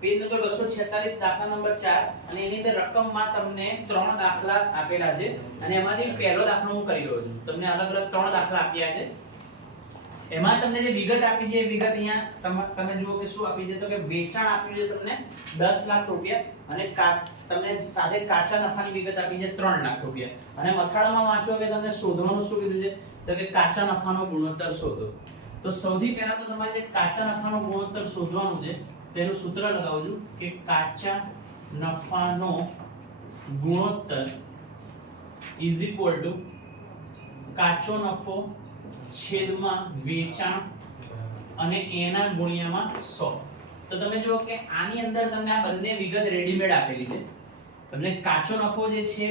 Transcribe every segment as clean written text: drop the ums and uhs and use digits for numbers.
Page number 246 દાખલા number 4 અને એની અંદર રકમમાં તમને 3 દાખલા આપેલા છે અને એમાંથી પહેલો દાખલો હું કરી રહ્યો છું. તમને અલગ અલગ 3 દાખલા આપ્યા છે. એમાં તમને જે વિગત આપી છે એ વિગત અહીંયા તમે જુઓ કે શું આપી છે તો કે વેચાણ આપ્યું છે તમને 10 લાખ રૂપિયા અને તમને સાથે કાચા નફાની વિગત આપી છે 3 લાખ રૂપિયા અને મથાળામાં વાંચો કે તમને શોધવાનું શું કીધું છે તો કે કાચા નફાનો ગુણોત્તર શોધો. તો સૌથી પહેલા તો તમારે જે કાચા નફાનો ગુણોત્તર શોધવાનું છે તેનું સૂત્ર લગાવજો કે કાચા નફાનો ગુણોત્તર ઇઝ ઇક્વલ ટુ કાચો નફો છેદમાં વેચાણ અને એના ગુણ્યામાં 100. તો તમે જુઓ કે આની અંદર તમને આ બંને વિગત રેડીમેડ આપેલી છે. તમને કાચો નફો જે છે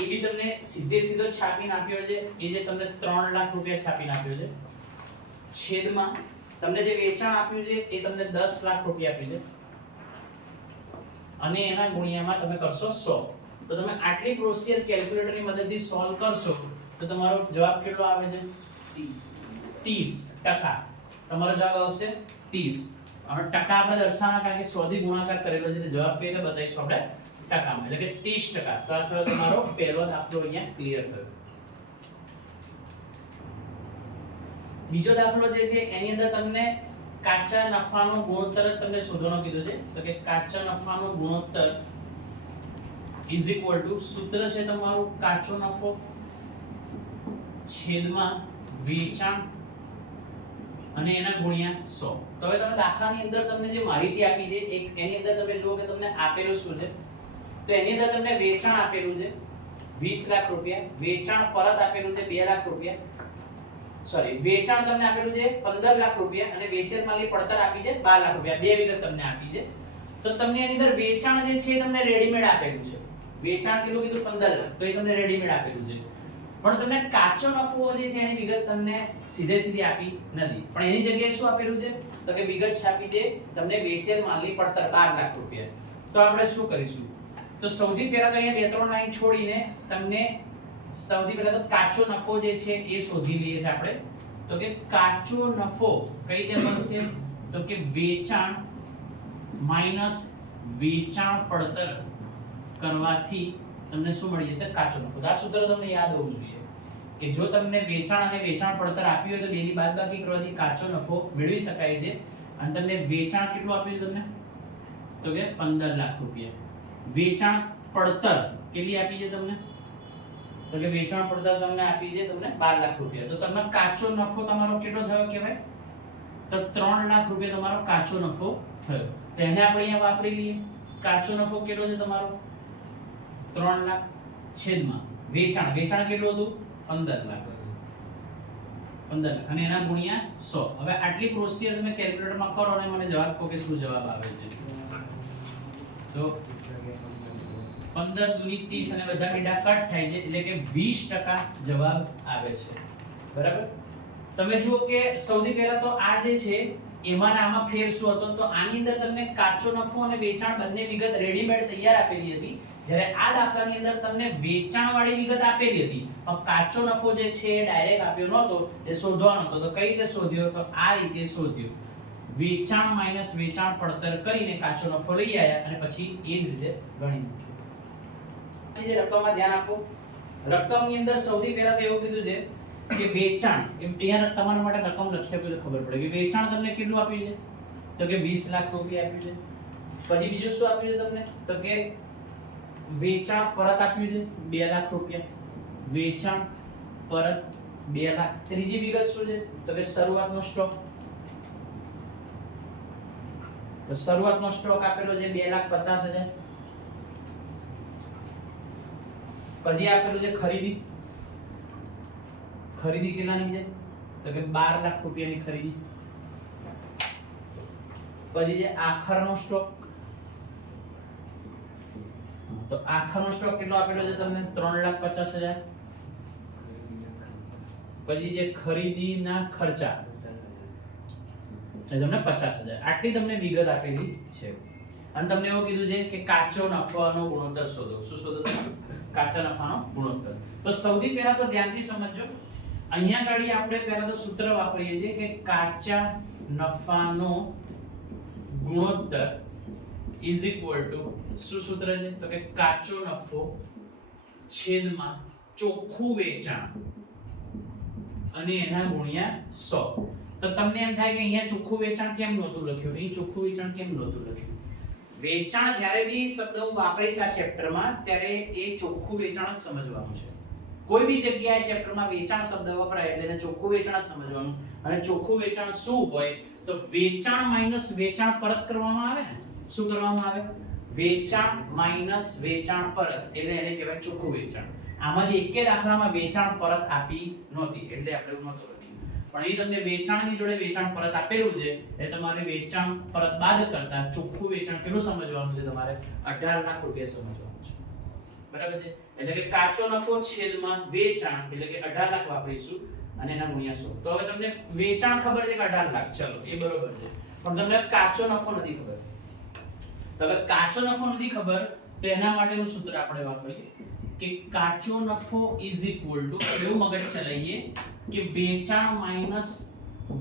એ બી તમને સીધો છાપીને આપ્યો છે, એ જે તમને 3 લાખ રૂપિયા છાપીને આપ્યો છે. છેદમાં તમને જે વેચાણ આપ્યું છે એ તમને 10 લાખ રૂપિયા આપ્યું છે અને એના ગુણ્યામાં તમે કરશો 100. તો તમે આટલી પ્રોસિજર કેલ્ક્યુલેટરની મદદથી સોલ્વ કરશો તો તમારો જવાબ કેટલો આવે છે 30%. તમારો જવાબ આવશે 30. અને ટકા આપણે દર્શાવવાના કારણ કે 100 થી ગુણાકાર કરેલો છે એટલે જવાબ કઈ રીતે બતાવીશું આપણે ટકામાં, એટલે કે 30%. તો આ થયો તમારો પહેલો દાખલો અહીંયા ક્લિયર થયો. બીજો દાખલો જે છે એની અંદર તમને કાચા નફાનો ગુણોત્તર તમને શોધવાનો કીધું છે. તો કે કાચા નફાનો ગુણોત્તર ઇઝ ઇક્વલ ટુ સૂત્ર છે તમારું કાચો નફો છેદમાં વેચાણ અને એના ગુણ્યા 100. તો હવે તમે દાખલાની અંદર તમને જે માહિતી આપી છે એની અંદર તમે જુઓ કે તમને આપેલું શું છે. તો એની અંદર તમને વેચાણ આપેલું છે 20 લાખ રૂપિયા, વેચાણ પરત આપેલું છે 2 લાખ રૂપિયા, સોરી વેચાણ તમને આપેલું છે 15 લાખ રૂપિયા અને વેચેલ માલની પડતર આપી છે 12 લાખ રૂપિયા. બે વિગત તમને આપી છે. તો તમને એની અંદર વેચાણ જે છે તમને રેડીમેડ આપેલું છે. વેચાણ કેટલું કીધું 15 લાખ, તો એ તમને રેડીમેડ આપેલું છે. પણ તમને કાચો નફો જે છે એની વિગત તમને સીધી આપી નથી. પણ એની જગ્યાએ શું આપેલું છે તો કે વિગત છાપી છે તમને વેચેલ માલની પડતર 12 લાખ રૂપિયા. તો આપણે શું કરીશું તો સૌથી પહેલા તો અહીંયા 2-3 લાઈન છોડીને તમને સૌથી પહેલા તો કાચો નફો જે છે એ શોધી લઈએ છે આપણે. તો કે કાચો નફો કઈ રીતે મળશે તો કે વેચાણ માઈનસ વેચાણ પડતર કરવાથી તમને શું મળી જશે કાચો નફો. આ સૂત્ર તમને યાદ હોવું જોઈએ કે જો તમને વેચાણ અને વેચાણ પડતર આપ્યું હોય તો બેની બાદબાકી કરવાથી કાચો નફો મેળવી શકાય છે. અને તમને વેચાણ કેટલું આપ્યું છે તમને તો કે 15 લાખ રૂપિયા. વેચાણ પડતર કેટલી આપી છે તમને તો કે વેચાણ પડતર તમને આપી છે તમને 12 લાખ રૂપિયા. તો તમને કાચો નફો તમારો કેટલો થયો કહેવાય તો 3 લાખ રૂપિયા તમારો કાચો નફો થયો. તો એને આપણે અહીંયા વાપરી લઈએ. કાચો નફો કેટલો છે તમારો 3 લાખ છેદમાં વેચાણ કેટલું હતું 15 લાખ અને એના ગુણ્યા 100. હવે આટલી પ્રોસિજર તમે કેલ્ક્યુલેટરમાં કરો અને મને જવાબ કહો કે શું જવાબ આવે છે. તો 15 દુની 30 અને બધા મીંડા કટ થાય છે એટલે કે 20% જવાબ આવે છે. બરાબર. તમે જુઓ કે સૌથી પહેલા તો આ જે છે એમાં આમાં ફેર શું હતો તો આની અંદર તમને કાચો નફો અને વેચાણ બંને વિગત રેડીમેડ તૈયાર આપેલી હતી. જ્યારે આ દાખલાની અંદર તમને વેચાણ વાળી વિગત આપેલી હતી પણ કાચો નફો જે છે ડાયરેક્ટ આપ્યો નહોતો, એ શોધવાનો હતો. તો કઈ રીતે શોધ્યો તો આ રીતે શોધ્યો. વેચાણ માઈનસ વેચાણ પડતર કરીને કાચો નફો લઈ આવ્યા અને પછી એ જ રીતે ગણી મૂક્યો. જે રકમમાં ધ્યાન આપો. રકમની અંદર સૌથી પહેલા તો એવું કીધું છે કે વેચાણ અહીંયા તમારા માટે રકમ લખી આપી તો ખબર પડે કે વેચાણ તમને કેટલું આપ્યું છે તો કે 20 લાખ રૂપિયા આપ્યું છે. પછી બીજું શું આપ્યું છે તમને તો કે વેચાણ પરત આપ્યું છે 2 લાખ રૂપિયા. વેચાણ પરત 2 લાખ. ત્રીજી વિગત શું છે તો કે શરૂઆતનો સ્ટોક. તો શરૂઆતનો સ્ટોક આપેલો છે 2,50,000. પછી આપેલું છે ખરીદી કેટલાની છે તો કે 12 લાખ રૂપિયાની ખરીદી. પછી જે આખરનો સ્ટોક તો આખરનો સ્ટોક કેટલો આપેલો છે તમને 3,50,000. પછી જે ખરીદીના ખર્ચા એ તમને 50,000. આટલી તમને વિગત આપેલી છે અને તમને એવું કીધું છે કે કાચો નફાનો ગુણોત્તર શોધો. શું શોધો કાચા નફાનો ગુણોત્તર. તો સૌથી પહેલા તો ધ્યાનથી સમજજો. અહીંયા ગાડી આપણે પહેલા તો સૂત્ર વાપરીએ છીએ કે કાચા નફાનો ગુણોત્તર ઇઝ ઇક્વલ ટુ શું સૂત્ર છે તો કે કાચો નફો છેદમાં ચોખ્ખું વેચાણ અને એના ગુણ્યા 100. તો તમને એમ થાય કે અહીંયા ચોખ્ખું વેચાણ કેમ નહોતું લખ્યું, અહીં ચોખ્ખું વેચાણ કેમ નહોતું લખ્યું? વેચાણ જ્યારે બી શબ્દ હું વાપરીશ આ ચેપ્ટરમાં ત્યારે એ ચોખ્ખું વેચાણ જ સમજવાનું છે. કોઈ બી જગ્યાએ ચેપ્ટરમાં વેચાણ શબ્દ વપરાય એટલે એને ચોખ્ખું વેચાણ જ સમજવાનું. અને ચોખ્ખું વેચાણ શું હોય તો વેચાણ માઈનસ વેચાણ પરત કરવામાં આવે ને. શું કરવામાં આવે? વેચાણ માઈનસ વેચાણ પરત, એટલે એને કહેવાય ચોખ્ખું વેચાણ. આમાંથી એકે દાખલામાં વેચાણ પરત આપી નહોતી એટલે આપણે એવું નહોતું લખ્યું. પણ અહીં તમને વેચાણની જોડે વેચાણ પરત આપેલું છે એટલે તમારે વેચાણ પરત બાદ કરતા ચોખ્ખું વેચાણ કેટલું સમજવાનું છે? તમારે 18 લાખ રૂપિયા સમજવાનું છે. બરાબર છે? એટલે કે કાચો નફો છેદમાં વેચાણ એટલે કે 18 લાખ વાપરીશું અને એના ગુણ્યા 100. તો હવે તમને વેચાણ ખબર છે કે 18 લાખ, ચલો એ બરોબર છે. પણ તમને કાચો નફો નથી ખબર. તો હવે કાચો નફો નથી ખબર તો એના માટેનું સૂત્ર આપણે વાપરીએ કે કાચો નફો ઇઝ ઇક્વલ ટુ, એવું મગજ ચલાવીએ કે વેચાણ માઈનસ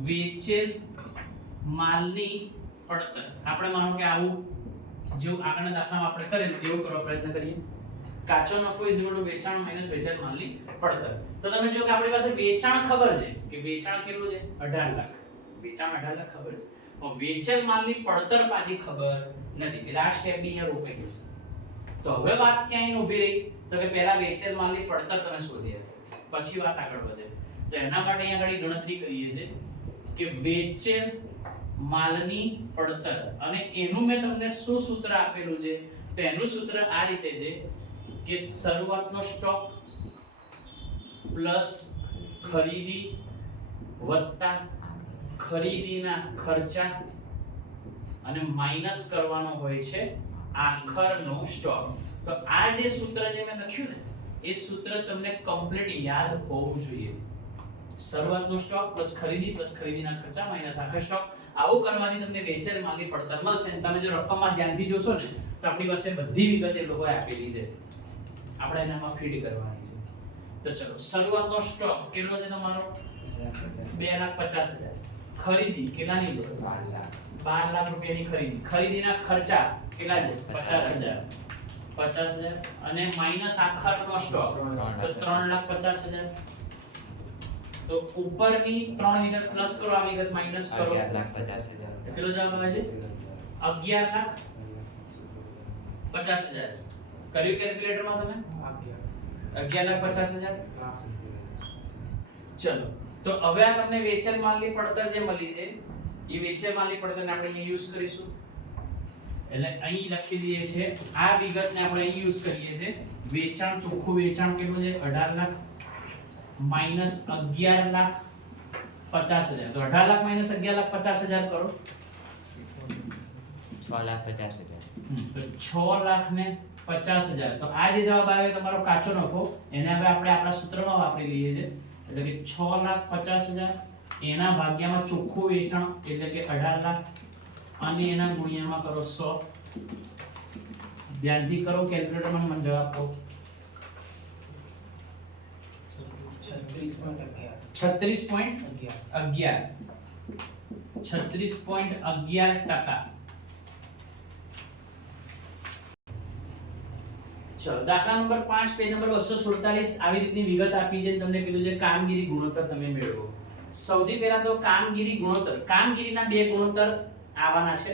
વેચેલ માલની પડતર. આપણે માનો કે આવું જેવું આગળના દાખલામાં આપણે કરેલું એવું કરવા પ્રયત્ન કરીએ. કાચો નફો ઇઝ ઇક્વલ ટુ વેચાણ માઈનસ વેચેલ માલની પડતર. તો તમે જો કે આપણી પાસે વેચાણ ખબર છે કે વેચાણ કેટલું છે? 18 લાખ. વેચાણ 18 લાખ ખબર છે. પણ વેચેલ માલની પડતર પાછી ખબર નથી. એટલે આ સ્ટેપ બી અહીંયા રોકાઈ જશે. તો હવે વાત ક્યાં ઊભી રહી તો કે પહેલા વેચેલ માલની પડતર તમે શોધી પછી વાત આગળ વધે. તો એના માટે અહીંયા આગળ ગણતરી કરીએ છે કે વેચેલ માલની પડતર અને એનું મેં તમને શું સૂત્ર આપેલું છે તો એનું સૂત્ર આ રીતે છે કે શરૂઆતનો સ્ટોક પ્લસ ખરીદી વત્તા ખરીદીના ખર્ચા અને માઈનસ કરવાનો હોય છે આખરનો સ્ટોક. તો આ જે સૂત્ર જે મેં લખ્યું ને એ સૂત્ર તમને કમ્પ્લીટ યાદ હોવું જોઈએ. શરૂઆતનો સ્ટોક પ્લસ ખરીદી પ્લસ ખરીદીના ખર્ચા માઈનસ આખર સ્ટોક. આવું કરવાથી તમને વેચેલ માલની પડતર મળશે. તમે જો રકમમાં ધ્યાનથી જોશો ને તો આપણી પાસે બધી વિગત એ લોકોએ આપેલી છે, આપણે એનામાં ફીડ કરવાની છે. તો ચલો શરૂઆતનો સ્ટોક કેટલો છે તમારો? 2,50,000. ખરીદી કેટલાની છે? 12 લાખ રૂપિયાની ખરીદી. ખરીદીના ખર્ચા કેટલા છે? 50,000. 50,000 અને માઈનસ આખરનો સ્ટોક તો 3,50,000. તો ઉપરની 3 વિગત પ્લસ કરો, આ વિગત માઈનસ કરો. 11,50,000. કેટલો જવાબ આવે છે? 11,50,000. કર્યું કેલ્ક્યુલેટરમાં તમે? 11,50,000. ચલો તો હવે આ તમને વેચેલ માલની પડતર જે મળી છે એ વેચેલ માલની પડતરને આપણે અહીં યુઝ કરીશું. એટલે અહીં લખી દઈએ છે આ વિગતને આપણે અહીં યુઝ કરીએ છે. વેચાણ ચોખ્ખું વેચાણ કેટલું છે? 18 લાખ માઈનસ 11,50,000. તો 18 લાખ માઈનસ 11,50,000 કરો 6,50,000. તો 6,50,000. તો આ જે જવાબ આવે તમારો કાચો નફો એને હવે આપણે આપણા સૂત્રમાં વાપરી લઈએ છે. એટલે કે 6,50,000 એના ભાગ્યામાં ચોખ્ખું વેચાણ એટલે કે 18 લાખ અને એના ગુણ્યામાં કરો 100. ધ્યાનથી કરો કેલ્ક્યુલેટરમાં મને જવાબ આપો. 36.11. 36.11%. ચલો દાખલા નંબર 5 પેજ નંબર 247 આવી રીતની વિગત આપી છે. તમને કીધું છે કામગીરી ગુણોત્તર તમે મેળવો. સૌથી પહેલા તો કામગીરી ગુણોત્તર, કામગીરીના બે ગુણોત્તર આવવાના છે,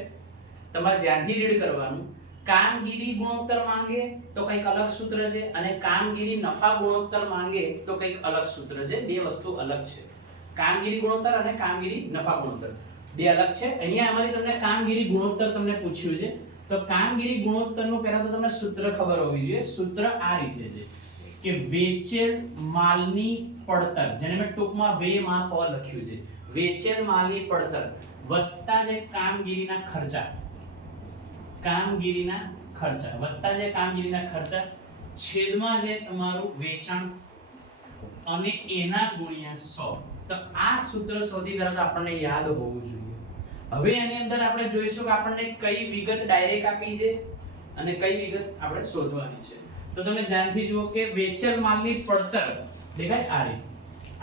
તમારે ધ્યાનથી રીડ કરવાનું. કામગીરી ગુણોત્તર માંગે તો કંઈક અલગ સૂત્ર છે અને કામગીરી નફા ગુણોત્તર માંગે તો કંઈક અલગ સૂત્ર છે. બે વસ્તુ અલગ છે. કામગીરી ગુણોત્તર અને કામગીરી નફા ગુણોત્તર બે અલગ છે. અહીંયા આમાંથી તમને કામગીરી ગુણોત્તર તમને પૂછ્યું છે તો કામગીરી ગુણોત્તરનું પહેલા તો તમને સૂત્ર ખબર હોવી જોઈએ. સૂત્ર આ રીતે છે કે વેચેલ માલની પડતર, જેને મેં ટૂંકમાં વે માં પ લખ્યું છે, વેચેલ માલની પડતર વત્તા જે કામગીરીના ખર્ચા, કામગીરીના ખર્ચા વત્તા જે કામગીરીના ખર્ચા છેદમાં જે તમારું વેચાણ અને એના ગુણ્યા 100. તો આ સૂત્ર સૌથી પહેલા તો આપણને યાદ હોવું જોઈએ. હવે એની અંદર આપણે જોઈશું કે આપણને કઈ વિગત ડાયરેક્ટ આપી છે અને કઈ વિગત આપણે શોધવાની છે. તો તમે ધ્યાનથી જુઓ કે વેચેલ માલની પડતર દેખાય આ રીતે.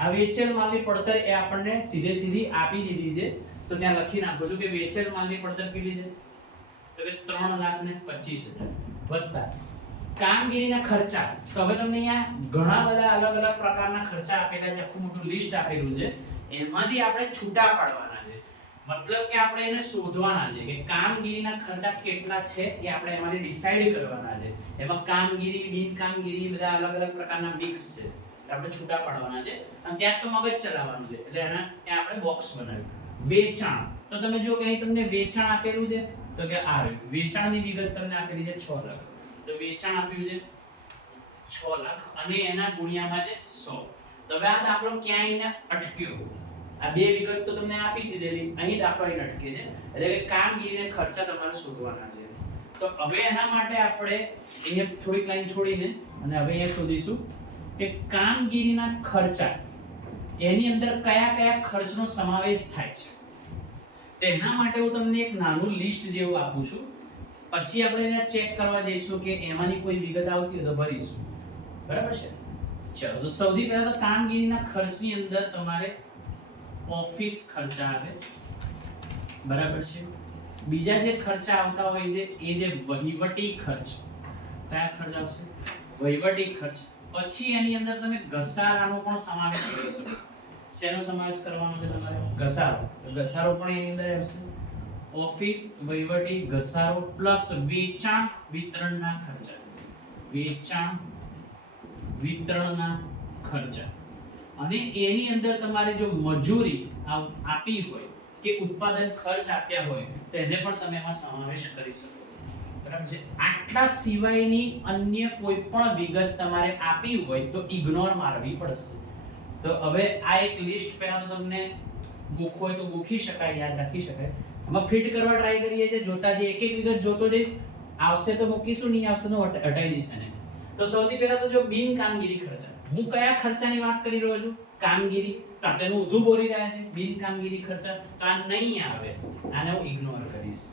આ વેચેલ માલની પડતર એ આપણને સીધે સીધી આપી દીધી છે. તો ત્યાં લખી નાખો છો કે વેચેલ માલની પડતર કેટલી છે? તો કે 3,25,000 વત્તા કામગીરીના ખર્ચા. તો હવે તમને અહીંયા ઘણા બધા અલગ અલગ પ્રકારના ખર્ચા આપેલા છે, આખું મોટું લિસ્ટ આપેલું છે. એમાંથી આપણે છૂટા પાડવાના છે, મતલબ કે આપણે એને શોધવાના છે કે કામગીરીના ખર્ચા કેટલા છે એ આપણે એમાંથી ડિસાઈડ કરવાના છે. એમાં કામગીરી, બિનકામગીરી બધા અલગ અલગ પ્રકારના મિક્સ છે, આપણે છૂટા પાડવાના છે અને ત્યાં તો મગજ ચલાવવાનું છે. એટલે એના ત્યાં આપણે બોક્સ બનાવ્યું. વેચાણ. તો તમે જો કે અહીં તમને વેચાણ આપેલું છે, તો કે આ વેચાણની વિગત તમને આપેલી છે 6 લાખ. તો વેચાણ આપ્યું છે 6 લાખ અને એના ગુણ્યામાં છે 100. તો હવે આ દાખલો ક્યાં અટક્યો? આ બે વિગત તો તમને આપી દીધેલી, અહીં દાખલો અહીં અટકે છે. એટલે કે કામગીરીને ખર્ચા તમારે શોધવાના છે. તો હવે એના માટે આપણે અહીંયા થોડીક લાઈન છોડીને અને હવે અહીંયા શોધીશું કે કામગીરીના ખર્ચા એની અંદર કયા કયા ખર્ચનો સમાવેશ થાય છે. તેના માટે હું તમને એક નાનું લિસ્ટ જેવું આપું છું, પછી આપણે એને ચેક કરવા જઈશું કે એમાંની કોઈ વિગત આવતી હોય તો ભરીશું. બરાબર છે? ચલો, તો સૌથી પહેલા તો કામગીરીના ખર્ચની અંદર તમારે ઓફિસ ખર્ચા આવે, બરાબર છે. બીજા જે ખર્ચા આવતા હોય છે એ જે વહીવટી ખર્ચ. કયા ખર્ચ આવશે? વહીવટી ખર્ચ. પછી એની અંદર તમે ઘસારાનો પણ સમાવેશ કરી શકો. શેનો સમાવેશ કરવાનો છે તમારે? ઘસારો. તો ઘસારો પણ એની અંદર આવશે. ઓફિસ, વહીવટી, ઘસારો પ્લસ વેચાણ વિતરણના ખર્ચા. વેચાણ વિતરણના ખર્ચા. અને એની અંદર તમારે જો મજૂરી આપી હોય કે ઉત્પાદન ખર્ચ આપ્યા હોય તો એને પણ તમે એમાં સમાવેશ કરી શકો. બરાબર છે? આટલા સિવાયની અન્ય કોઈ પણ વિગત તમારે આપી હોય તો ઇગ્નોર મારવી પડશે. તો હવે આ એક લિસ્ટ પહેલા તો તમને ગોખો હોય તો ગોખી શકાય, યાદ રાખી શકાય. આમાં ફિટ કરવા ટ્રાય કરીએ છીએ, જોતા જે એક એક વિગત જોતો જઈશ, આવશે તો મૂકીશું, નહીં આવશે તો હટાવી દઈશ એને. તો સૌથી પહેલા તો જો બિન કામગીરી ખર્ચા. હું કયા ખર્ચાની વાત કરી રહ્યો છું? કામગીરી. તો તેનું ઊંધું બોલી રહ્યા છે, બિન કામગીરી ખર્ચા. તો આ નહીં આવે, આને હું ઇગ્નોર કરીશ.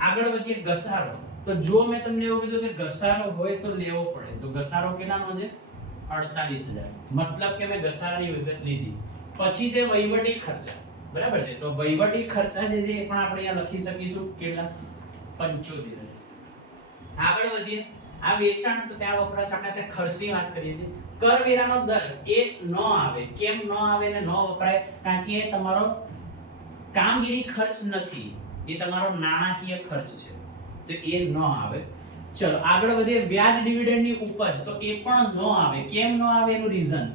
આગળ વધીએ ઘસારો. તો જો મેં તમને એવું કીધું કે ઘસારો હોય તો લેવો પડે, તો ઘસારો કેટલાનો છે? 48,000. મતલબ કે મેં ઘસારાની વિગત લીધી. પછી છે વહીવટી ખર્ચા. બરાબર છે? તો વહીવટી ખર્ચા જે છે એ પણ આપણે અહીંયા લખી શકીશું. કેટલા? 75,000. આગળ વધીએ. આ વેચાણ, તો ત્યાં વપરાશ આપણે ત્યાં ખર્ચની વાત કરીએ છીએ. કરવેરાનો દર એ ન આવે. કેમ ન આવે ને ન વપરાય? કારણ કે એ તમારો કામગીરી ખર્ચ નથી, એ તમારો નાણાકીય ખર્ચ છે, તો એ ન આવે. ચલો આગળ વધીએ. વ્યાજ ડિવિડન્ડની ઉપજ, તો એ પણ ન આવે. કેમ ન આવે એનું રીઝન?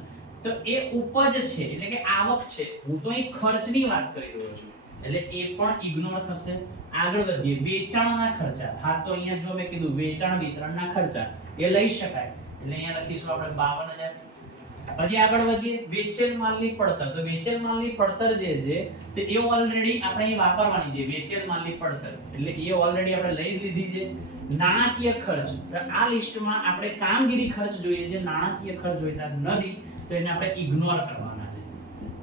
તો એ ઉપજ છે, એટલે કે આવક છે. હું તો અહીં ખર્ચની વાત કરી રહ્યો છું, એટલે એ પણ ઇગ્નોર થશે. આગળ વધીએ. વેચાણના ખર્ચા. હા, તો અહીંયા જો મેં કીધું વેચાણ વિતરણના ખર્ચા એ લઈ શકાય, એટલે અહીંયા લખીશું આપણે 52,000. પછી આગળ વધીએ. વેચેલ માલની પડતર. તો વેચેલ માલની પડતર જે છે તે એ ઓલરેડી આપણે અહીં વાપરવાની છે. વેચેલ માલની પડતર એટલે એ ઓલરેડી આપણે લઈ લીધી છે. નાણાકીય ખર્ચ. આ લિસ્ટમાં આપણે કામગીરી ખર્ચ જોઈએ છે, નાણાકીય ખર્ચ જોઈતા નથી, તો એને આપણે ઇગ્નોર કરવાના છે.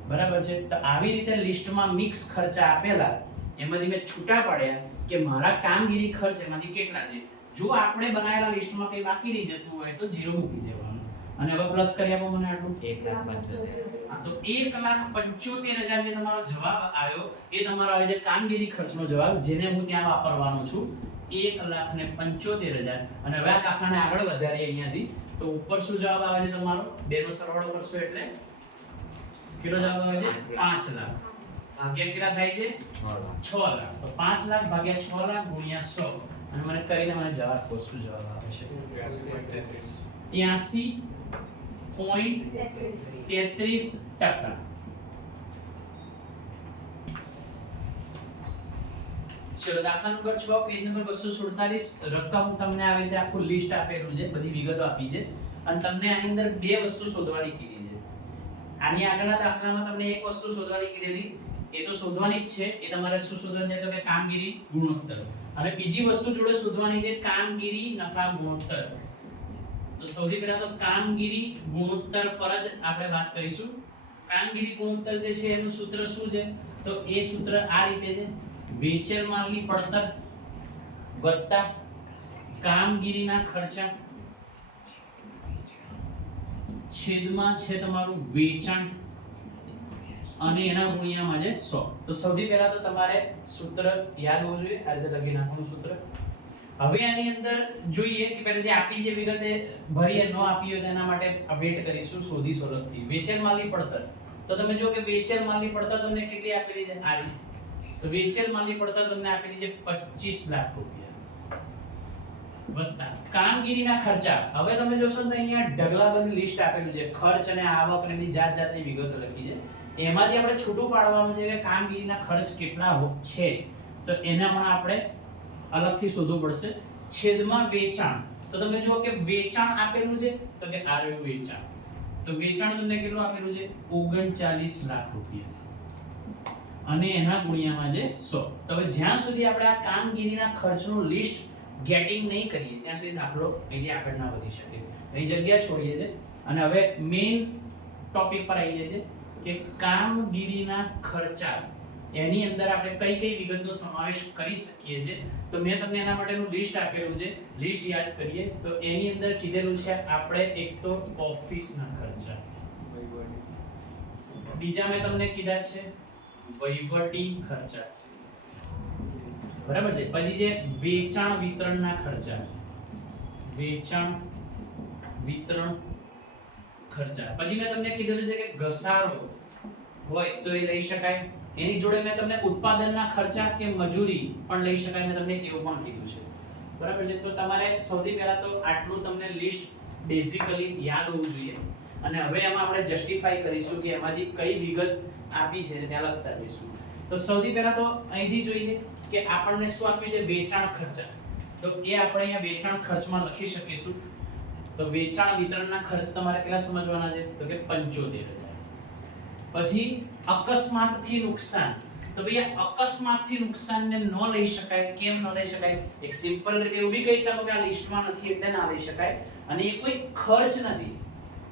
બરાબર છે? તો આવી રીતે લિસ્ટમાં મિક્સ ખર્ચા આપેલા, એમાંથી મેં છૂટા પાડ્યા કે મારા કામગીરી ખર્ચ એમાંથી કેટલા છે. જો આપણે બનાવેલા લિસ્ટમાં કંઈ બાકી રહી જતું હોય તો 0 મૂકી દેવાનું. અને હવે પ્લસ કરી આપો મને આટલું. 1,75,000. હા, તો 1,75,000 જે તમારો જવાબ આવ્યો એ તમારો આવે છે કામગીરી ખર્ચનો જવાબ, જેને હું ત્યાં વાપરવાનો છું. 1,75,000. અને હવે આ દાખલાને આગળ વધારીએ અહીંયાથી, તો ઉપર શું જવાબ આવે છે તમારો? બેનો સરવાળો કરશો એટલે કેટલો જવાબ આવે છે? 5 લાખ. ભાગ્યા કેટલા થાય છે? 6 લાખ. તો 5 લાખ ભાગ્યા 6 લાખ ગુણ્યા 100. અને મને કરીને મને જવાબ કહો, શું જવાબ આવે છે? 83.33%. ચલો દાખલા નંબર 6, પેજ નંબર 247. રકમ તમને આવી રીતે આખું લિસ્ટ આપેલું છે, બધી વિગતો આપી છે અને તમને આની અંદર બે વસ્તુ શોધવાની કીધી છે. આની આગળના દાખલામાં તમને એક વસ્તુ શોધવાની કીધી, એ તો શોધવાની જ છે. એ તમારે શું શોધવાની છે? તો કે કામગીરી ગુણોત્તર. અને બીજી વસ્તુ જોડે શોધવાની છે કામગીરી નફા ગુણોત્તર. તો સૌથી પહેલા તો કામગીરી ગુણોત્તર પર જ આપણે વાત કરીશું. કામગીરી ગુણોત્તર જે છે એનું સૂત્ર શું છે? તો એ સૂત્ર આ રીતે છે: વેચેલ માલની પડતર વત્તા કામગીરીના ખર્ચા છેદમાં છે તમારું વેચાણ અને એના ગુણ્યામાં છે 100. તો સૌથી પહેલા તો તમારે સૂત્ર યાદ હોવું જોઈએ. આ રીતે લખી નાખવાનું સૂત્ર. હવે આની અંદર જોઈએ કે પહેલા જે આપી જે વિગતે ભરીએ ન આપી હોય તેના માટે વેટ કરીશું શોધી સોલકથી વેચેલ માલની પડતર તો તમે જો કે વેચેલ માલની પડતર તમને કેટલી આપેલી છે આ રીતે તો વેચેલ માલની પડતર તમને આપેલી છે 25 લાખ રૂપિયા વત્તા કામગીરીના ખર્ચા હવે તમે જોશો તો અહીંયા ઢગલાબંધ લિસ્ટ આપેલું છે ખર્ચ અને આવક ને બધી જાત જાતની વિગતો લખી છે એમાંથી આપણે છૂટું પાડવાનું છે કે કામગીરીના ખર્ચ કેટલા છે તો એનામાં આપણે અલગથી શોધવું પડશે છેદમાં વેચાણ તો તમે જુઓ કે વેચાણ આપેલું છે તો કે આ રહ્યું વેચાણ તો વેચાણ તમને કેટલું આપેલું છે 39 લાખ રૂપિયા અને એના ગુણ્યામાં છે 100 તો હવે જ્યાં સુધી આપણે આ કામગીરીના ખર્ચનું લિસ્ટ ગેટિંગ નહીં કરીએ ત્યાં સુધી દાખલો અહીંથી આગળ ના વધી શકે અહીં જગ્યા છોડીએ છે અને હવે મેઇન ટોપિક પર આવીએ છીએ કે કામગીરીના ખર્ચા એની અંદર આપણે કઈ કઈ વિગતનો સમાવેશ કરી શકીએ છીએ તો મેં તમને એના માટેનું લિસ્ટ આપેલું છે લિસ્ટ યાદ કરીએ તો એની અંદર કીધેલું છે આપણે એક તો ઓફિસના ખર્ચા બીજા મેં તમને કીધા છે વહીવટી ખર્ચા બરાબર છે પછી જે વેચાણ વિતરણના ખર્ચા વેચાણ વિતરણ ખર્ચા પછી મેં તમને કીધેલું છે કે ઘસારો હોય તો એ લઈ શકાય એની જોડે મેં તમને ઉત્પાદનના ખર્ચા કે મજૂરી પણ લઈ શકાય મેં તમને એવું પણ કીધું છે બરાબર છે તો તમારે સૌથી પહેલા તો આટલું તમને લિસ્ટ બેઝિકલી યાદ હોવું જોઈએ અને હવે એમાં આપણે જસ્ટિફાઈ કરીશું કે એમાંથી કઈ વિગત આપી છે ત્યાં લખતા જઈશું તો સૌથી પહેલા તો અહીંથી જોઈએ કે આપણને શું આપ્યું છે વેચાણ ખર્ચા તો એ આપણે અહીંયા વેચાણ ખર્ચમાં લખી શકીશું તો વેચાણ વિતરણના ખર્ચ તમારે કેટલા સમજવાના છે તો કે 75000 પછી અકસ્માતથી નુકસાન તો ભાઈ અકસ્માતથી નુકસાનને ન લઈ શકાય કેમ ન લઈ શકાય એક સિમ્પલ રીતે એવું બી કહી શકો કે આ લિસ્ટમાં નથી એટલે ના લઈ શકાય અને એ કોઈ ખર્ચ નથી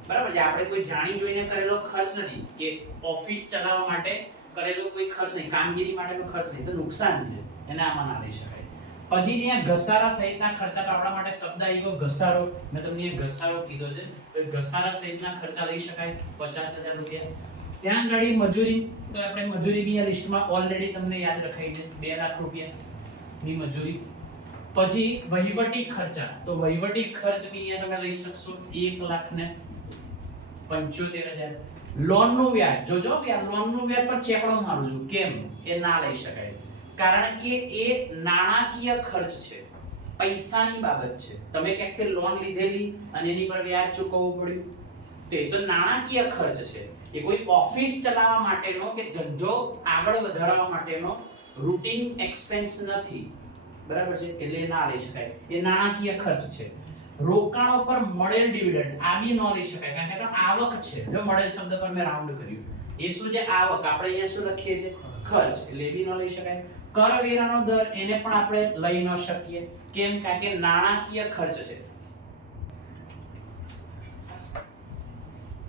બરાબર છે આપણે કોઈ જાણી જોઈને કરેલો ખર્ચ નથી કે ઓફિસ ચલાવવા માટે કરેલો કોઈ ખર્ચ નહીં કામગીરી માટેનો ખર્ચ નહીં તો નુકસાન છે એને આમાં ના લઈ શકાય પછી અહીંયા ઘસારા સહિતના ખર્ચા તો આપણા માટે શબ્દ આવી ગયો ઘસારો મેં તમને અહીંયા ઘસારો કીધો છે તો ઘસારા સહિતના ખર્ચા લઈ શકાય 50000 રૂપિયા ત્યાં ગાડી મજૂરી તો આપણે મજૂરી બી આ લિસ્ટમાં ઓલરેડી તમને યાદ રખાઈ છે 2 લાખ રૂપિયાની મજૂરી પછી વહીવટી ખર્ચા તો વહીવટી ખર્ચ બી અહીંયા તમે લઈ શકશો 1,75,000 લોનનું વ્યાજ જોજો કે આ લોનનું વ્યાજ પર ચેકડો મારું છું કેમ એ ના લઈ શકાય કારણ કે એ નાણાકીય ખર્ચ છે પૈસાની બાબત છે તમે ક્યાંકથી લોન લીધેલી અને એની પર વ્યાજ ચૂકવવું પડ્યું તો એ તો નાણાકીય ખર્ચ છે એ કોઈ ઓફિસ ચલાવવા માટેનો કે ધંધો આગળ વધારવા માટેનો રૂટીન એક્સપેન્સ નથી બરાબર છે એટલે ના લઈ શકાય એ નાણાકીય ખર્ચ છે રોકાણો પર મળેલ ડિવિડન્ડ આ બી ન લઈ શકાય કારણ કે તો આવક છે જો મળેલ શબ્દ પર મેં રાઉન્ડ કર્યું એ શું છે આવક આપણે અહીંયા શું લખીએ છીએ ખર્ચ એટલે એ બી ન લઈ શકાય કરવેરાનો દર એને પણ આપણે લઈ ન શકીએ કેમ કારણ કે નાણાકીય ખર્ચ છે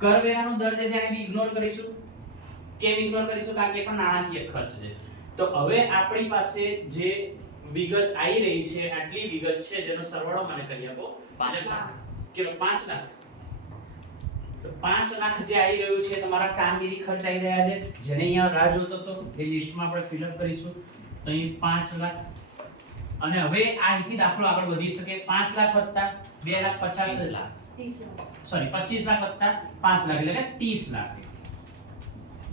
કરવેરાનો દર જે છે એને બી ઇગ્નોર કરીશું કેમ ઇગ્નોર કરીશું કારણ કે એ પણ નાણાકીય ખર્ચ છે તો હવે આપણી પાસે જે વિગત આવી રહી છે આટલી વિગત છે જેનો સરવાળો મને કરી આપો 5 લાખ કેટલો 5 લાખ તો 5 લાખ જે આવી રહ્યું છે તમારા કામગીરી ખર્ચ આવી રહ્યા છે જેને અહીંયા રાહ જોતો તો એ લિસ્ટમાં આપણે ફિલ અપ કરીશું તો અહીં 5 લાખ અને હવે અહીંથી દાખલો આગળ વધી શકે 5 લાખ વત્તા 2,50,000 સોરી 25 લાખ વત્તા 5 લાખ એટલે કે 30 લાખ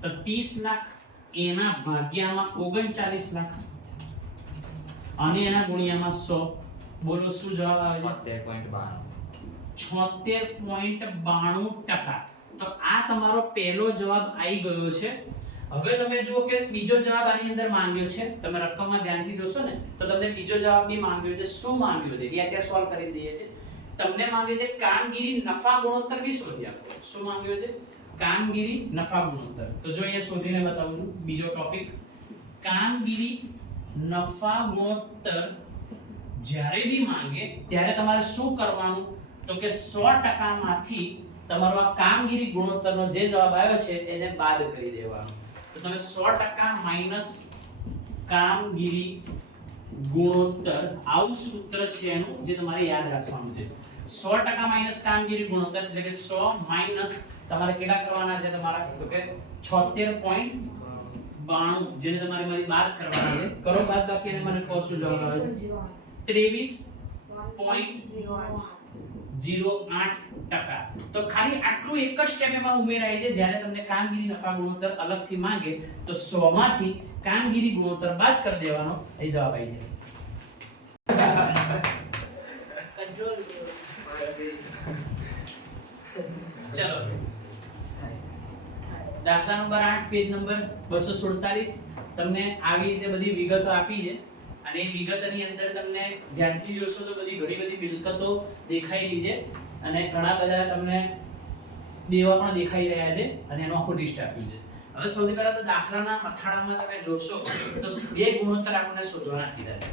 તો 30 લાખ એના ભાગ્યામાં 39 લાખ અને એના ગુણ્યામાં 100 બોલો શું જવાબ આવે છે 76.92% તો આ તમારો પહેલો જવાબ આવી ગયો છે હવે તમે જુઓ કે બીજો જવાબ આની અંદર માંગ્યો છે તમે રકમમાં ધ્યાનથી જોશો ને તો તમને બીજો જવાબ બી માંગ્યો છે શું માંગ્યો છે એ અત્યારે સોલ્વ કરી દઈએ છે તમને માંગ્યો છે કામગીરી નફા ગુણોત્તર બી શોધી આપો શું માંગ્યો છે કામગીરી નફા ગુણોત્તર તો જો અહીંયા શોધીને બતાવું છું બીજો ટોપિક કામગીરી નફા ગુણોત્તર જ્યારે બી માંગે ત્યારે તમારે શું કરવાનું તો કે 100% માંથી તમારો આ કામગીરી ગુણોત્તરનો જે જવાબ આવ્યો છે એને બાદ કરી દેવાનો તો તમે 100% માઈનસ કામગીરી ગુણોત્તર આવું સૂત્ર છે એનું જે તમારે યાદ રાખવાનું છે 100% માઈનસ કામગીરી ગુણોત્તર એટલે કે 100 માઈનસ તમારે કેટલા કરવાના છે તમારા તો કે 76.92 જેને તમારે મારી બાદ કરવાના છે કરો બાદ બાકી અને મને કહો શું જવાબ આવે 23 0.08%. તો ખાલી આટલું એક જ સ્ટેપ એમાં ઉમેરાય છે. જ્યારે તમને કામગીરી નફા ગુણોત્તર અલગથી માંગે તો 100 માંથી કામગીરી ગુણોત્તર બાદ કરી દેવાનો, એ જવાબ આવી જાય. ચલો દાખલા નંબર 8 પેજ નંબર 247. તમને આવી રીતે બધી વિગતો આપી છે અને એ વિગતની અંદર તમને ધ્યાનથી જોશો તો ઘણી બધી મિલકતો દેખાઈ રહી છે અને ઘણા બધા તમને દેવા પણ દેખાઈ રહ્યા છે અને એનો આખું લિસ્ટ આપ્યું છે. હવે સૌથી પહેલા તો દાખલાના મથાળામાં તમે જોશો તો બે ગુણોત્તર આપણને શોધવાના કીધા છે.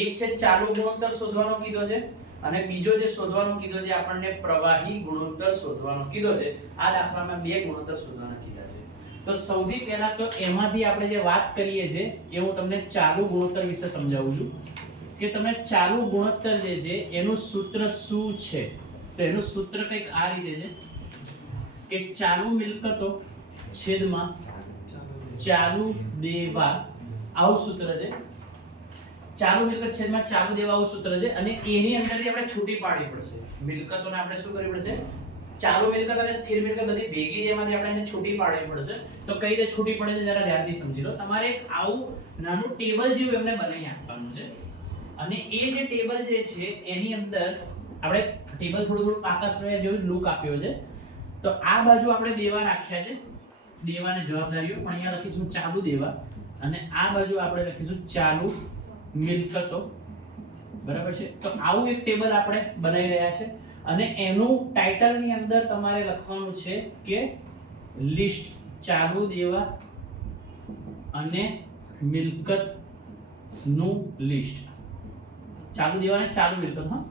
એક છે ચાલુ ગુણોત્તર શોધવાનો કીધો છે અને બીજો જે શોધવાનો કીધો છે આપણને પ્રવાહી ગુણોત્તર શોધવાનો કીધો છે. આ દાખલામાં બે ગુણોત્તર શોધવાના કીધા છે. તો સૌથી પહેલા તો એમાંથી આપણે જે વાત કરીએ છીએ એ હું તમને ચાલુ ગુણોત્તર વિશે સમજાવું છું કે તમે ચાલુ ગુણોત્તર જે છે એનું સૂત્ર શું છે. તો એનું સૂત્ર કંઈક આ રીતે છે કે ચાલુ મિલકતો છેદમાં ચાલુ દેવા, આવું સૂત્ર છે. ચાલુ મિલકત છેદમાં ચાલુ દેવા આવું સૂત્ર છે અને એની અંદરથી આપણે છૂટી પાડવી પડશે. મિલકતોને આપણે શું કરવી પડશે? ચાલુ મિલકત અને સ્થિર મિલકત બધી ભેગી જેમાંથી આપણે એને છૂટી પાડવી પડશે. તો કઈ રીતે છૂટી પડે છે જરા ધ્યાનથી સમજી લો. તમારે એક આવું નાનું ટેબલ જેવું એમને બનાવી આપવાનું છે અને એ જે ટેબલ જે છે એની અંદર આપણે ટેબલ થોડું પાકા સરળિયા જેવું લુક આપ્યો છે. તો આ બાજુ આપણે દેવા રાખ્યા છે, દેવાની જવાબદારીઓ, પણ અહીંયા લખીશું ચાલુ દેવા અને આ બાજુ આપણે લખીશું ચાલુ મિલકતો. બરાબર છે? તો આવું એક ટેબલ આપણે બનાવી રહ્યા છે અને એનું ટાઇટલ ની અંદર તમારે લખવાનું છે કે લિસ્ટ ચાલુ દેવા અને મિલકત નું લિસ્ટ. ચાલુ દેવા અને ચાલુ મિલકત, હા,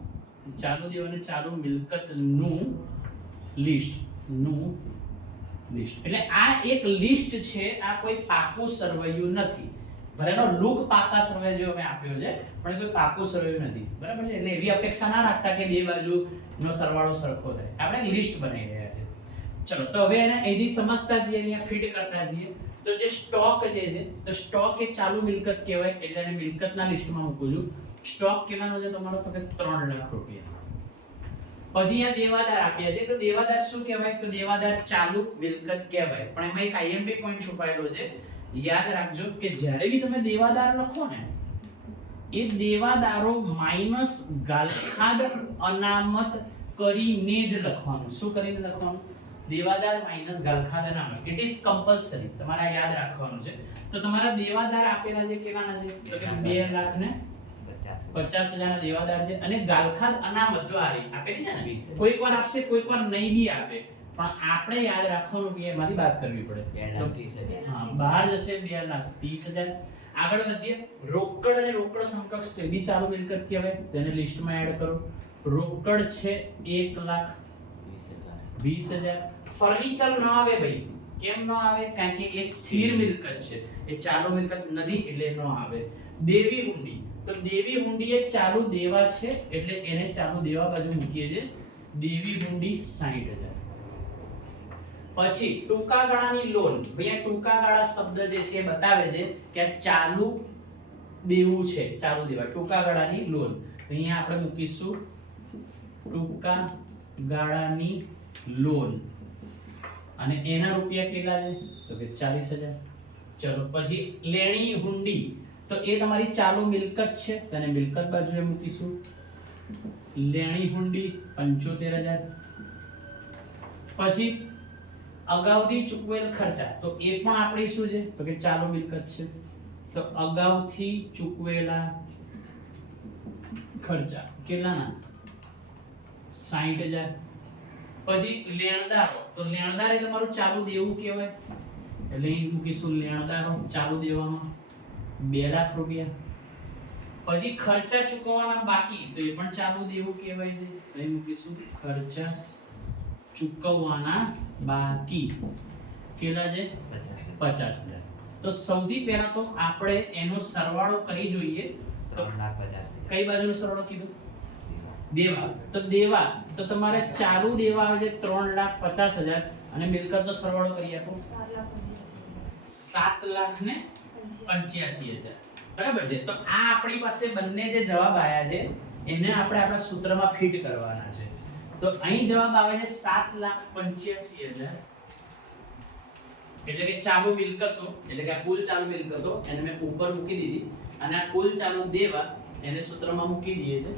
ચાલુ દેવા અને ચાલુ મિલકત નું લિસ્ટ એટલે આ એક લિસ્ટ છે. આ કોઈ પાકું સરવૈયું નથી. ભલેનો લુક પાકા સરવૈયા જેવો મેં આપ્યો છે પણ કોઈ પાકું સરવૈયું નથી. બરાબર છે? એટલે એવી અપેક્ષા ના રાખતા કે બે બાજુનો સરવાળો સરખો થાય. આપણે એક લિસ્ટ બનાવી રહ્યા છે. ચલો તો હવે એને અહીંથી સમજતા જઈએ, અહીંયા ફિટ કરતા જઈએ. તો જે સ્ટોક જે છે તો સ્ટોક એ ચાલુ મિલકત કહેવાય એટલે એને મિલકતના લિસ્ટમાં મૂકું છું. સ્ટોક કેટલાનો છે તમારો? તો કે 3 લાખ રૂપિયા. પછી આ દેવાદાર આપ્યા છે. તો દેવાદાર શું કહેવાય? તો દેવાદાર ચાલુ મિલકત કહેવાય. પણ એમાં એક આઈએમપી પોઈન્ટ છુપાયેલો છે. યાદ રાખજો કે જ્યારે બી તમે દેવાદાર લખો ને એ દેવાદારો માઈનસ ગાલખાદ અનામત કરીને જ લખવાનું. શું કરીને લખવાનું? દેવાદાર માઈનસ ગાલખાદ અનામત. It is compulsory. તમારે યાદ રાખવાનું છે. તો તમારા દેવાદાર આપેલા છે કેટલાના છે? તો કે 2,50,000 ના દેવાદાર છે અને ગાલખાદ અનામત જો આ રહી આપેલી છે ને, કોઈક વાર આપશે કોઈક વાર નહીં બી આપે, પણ આપણે યાદ રાખવાનું કે એમાંથી બાદ કરવી પડે. 2,30,000. હા, બહાર જશે 2,30,000. આગળ વધીએ. રોકડ અને રોકડ સમકક્ષ છે બી ચાલુ મિલકત કહેવાય. તેને લિસ્ટમાં એડ કરો. રોકડ છે 1,20,000. ફર્નિચર ન આવે ભાઈ. કેમ ન આવે? કારણ કે એ સ્થિર મિલકત છે, એ ચાલુ મિલકત નથી એટલે ન આવે. દેવી હુંડી. તો દેવી હુંડી એ ચાલુ દેવા છે એટલે એને ચાલુ દેવા બાજુ મૂકીએ છે. દેવી હુંડી 60,000. પછી ટૂંકા ગાળાની લોન. ભઈ આ ટૂંકા ગાળા શબ્દ જે છે એ બતાવે છે કે આ ચાલુ દેવું છે, ચાલુ દેવા, ટૂંકા ગાળાની લોન. તો અહીંયા આપણે મૂકીશું ટૂંકા ગાળાની લોન અને એના રૂપિયા કેટલા છે? તો કે 40,000. ચલો પછી લેણી હુંડી. તો એ તમારી ચાલુ મિલકત છે તો એને મિલકત બાજુએ મૂકીશું. લેણી હુંડી 75,000. પછી અગાઉથી ચૂકવેલ ખર્ચા. તો એ પણ આપણી શું છે? તો કે ચાલુ મિલકત છે. તો અગાઉથી ચૂકવેલા ખર્ચા કેટલાના? 60,000. પછી લેણદારો. તો લેણદાર એ તમારું ચાલુ દેવું કહેવાય એટલે અહીં મૂકીશું લેણદારો ચાલુ દેવામાં 2 લાખ રૂપિયા. પછી ખર્ચા ચૂકવવાના બાકી. તો એ પણ ચાલુ દેવું કહેવાય છે. અહીં મૂકીશું ખર્ચા ચૂકવવાના બાકી. કેટલા છે? 50,000. તો સૌથી પહેલા તો આપણે એનો સરવાળો કરી જોઈએ. તો 3,50,000. કઈ બાજુનો સરવાળો કીધો? દેવા. તો દેવા તો તમારે ચાલુ દેવા આવે છે 3,50,000 અને મિલકતનો સરવાળો કરી આપો 7,85,000. બરાબર છે? તો આ આપણી પાસે બંને જે જવાબ આયા છે એને આપણે આપણા સૂત્રમાં ફિટ કરવાના છે. તો અહીં જવાબ આવે છે 7,85,000. એટલે કે ચાલુ મિલકતો એટલે કે આ કુલ ચાલુ મિલકતો એને મેં ઉપર મૂકી દીધી અને આ કુલ ચાલુ દેવા એને સૂત્રમાં મૂકી દઈએ છે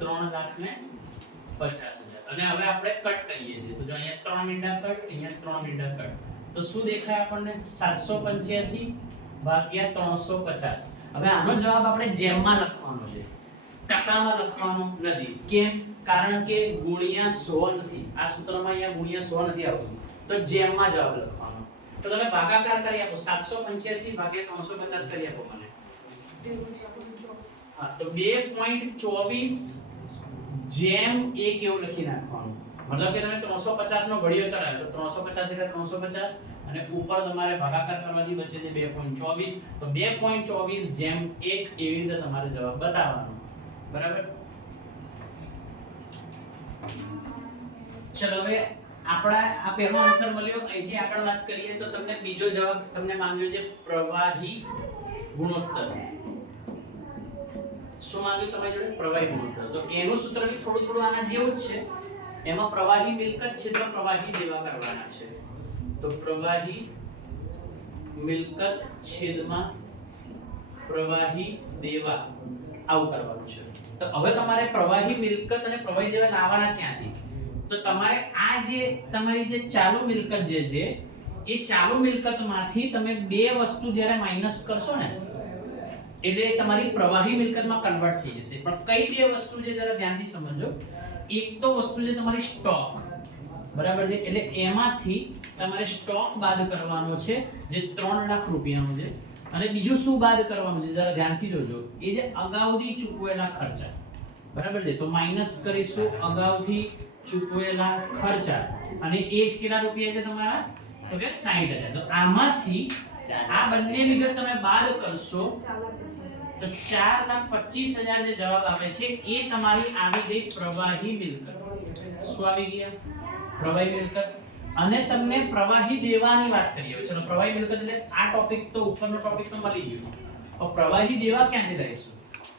3,50,000. અને હવે આપણે કટ કરીએ છીએ. તો જો અહીંયા 3 મીંડા કટ, અહીંયા 3 મીંડા કટ. તો શું દેખાય આપણને? 785 ભાગ્યા 350. હવે આનો જવાબ આપણે જેમમાં લખવાનો છે, ટકામાં લખવાનો નથી. કેમ? કારણ કે ગુણ્યા 100 નથી. આ સૂત્રમાં અહીંયા ગુણ્યા 100 નથી આવતું. તો જેમમાં જવાબ લખવાનો. તો તમે ભાગાકાર કરી આપો. 785 ભાગ્યા 350 કરી આપો મને. હા, તો 2.24 જેમ 1 એવું લખી નાખવાનું. મતલબ કે તમે 350 નો ઘડિયો ચડાવ્યો તો 350 એટલે 350 અને ઉપર તમારે ભાગાકાર કરવાથી બચે છે 2.24. તો 2.24 જેમ 1 એવી રીતે તમારે જવાબ બતાવવાનો. બરાબર? ચલો હવે આપણા આ પહેલો આન્સર મળ્યો. અહીંથી આગળ વાત કરીએ તો તમને બીજો જવાબ તમને માંગ્યો છે પ્રવાહી ગુણોત્તર. શું માંગ્યું તમારી જોડે? પ્રવાહી ગુણોત્તર. તો એનું સૂત્ર બી થોડું આના જેવું જ છે. એમાં પ્રવાહી મિલકત છેદમાં પ્રવાહી દેવા કરવાના છે. તો પ્રવાહી મિલકત છેદમાં પ્રવાહી દેવા આવું કરવાનું છે. તો હવે તમારે પ્રવાહી મિલકત અને પ્રવાહી દેવા લાવવાના ક્યાંથી? તો તમારે આ જે તમારી જે ચાલુ મિલકત જે છે એ ચાલુ મિલકતમાંથી તમે બે વસ્તુ જ્યારે માઈનસ કરશો ને એટલે તમારી પ્રવાહી મિલકતમાં કન્વર્ટ થઈ જશે. પણ કઈ બે વસ્તુ છે જરા ધ્યાનથી સમજો. એક તો વસ્તુ છે તમારી સ્ટોક, બરાબર છે? એટલે એમાંથી તમારે સ્ટોક બાદ કરવાનો છે જે 3 લાખ રૂપિયાનો છે. અને બીજું શું બાદ કરવાનું છે જરા ધ્યાનથી જોજો. એ જે અગાઉથી ચૂકવેલા ખર્ચા, બરાબર છે? તો માઈનસ કરીશું અગાઉથી ચૂકવેલા ખર્ચા. અને એ કેટલા રૂપિયા છે તમારા? તો કે 60,000. તો આમાંથી આ બંને વિગત તમે બાદ કરશો તો 4,25,000 જે જવાબ આવે છે એ તમારી આવી ગઈ પ્રવાહી મિલકત. શું આવી ગયા? પ્રવાહી મિલકત. અને તમને પ્રવાહી દેવાની વાત કરીએ. ચલો પ્રવાહી મિલકત એટલે આ ટોપિક તો ઉપરનો ટોપિક તો મળી ગયો. તો પ્રવાહી દેવા ક્યાંથી લઈશું?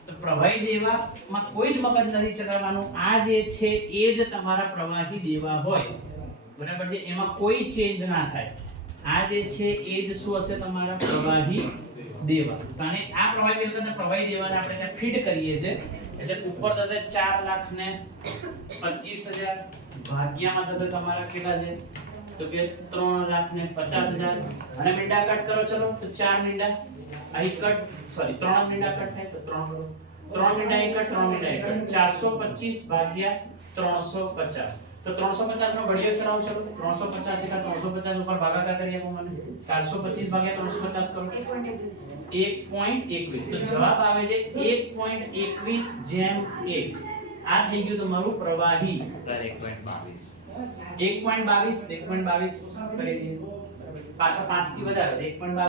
તો પ્રવાહી દેવામાં કોઈ જ મગજ નથી ચલાવવાનું. આ જે છે એ જ તમારા પ્રવાહી દેવા હોય, બરાબર છે? એમાં કોઈ ચેન્જ ના થાય. આ જે છે એ જ શું હશે? તમારા પ્રવાહી દેવા. અને આ પ્રવાહી મિલકતને પ્રવાહી દેવાને આપણે ત્યાં ફીડ કરીએ છે એટલે ઉપર થશે 4,25,000 ભાગ્યામાં થશે તમારા કેટલા છે? તો કે 3,50,000. અને મીંડા કટ કરો. ચલો તો 4 મીંડા અહીં કટ, સોરી 3 મીંડા કટ થાય તો 3 કરો. 3 મીંડા અહીં કટ, 3 મીંડા અહીં કટ. 425 ભાગ્યા 350. તો 350 નો ઘડિયો ચલાવો. ચલો 350 એકા 350 ઉપર ભાગાકાર કરી આપો મને. 425 ભાગ્યા 350 કરો 1.21. તો જવાબ આવે છે 1.21 જેમ 1. આ થઈ ગયું તમારું પ્રવાહી. 1.22 1.22 કરી દઈએ. પાછા 5 થી વધારે 1.22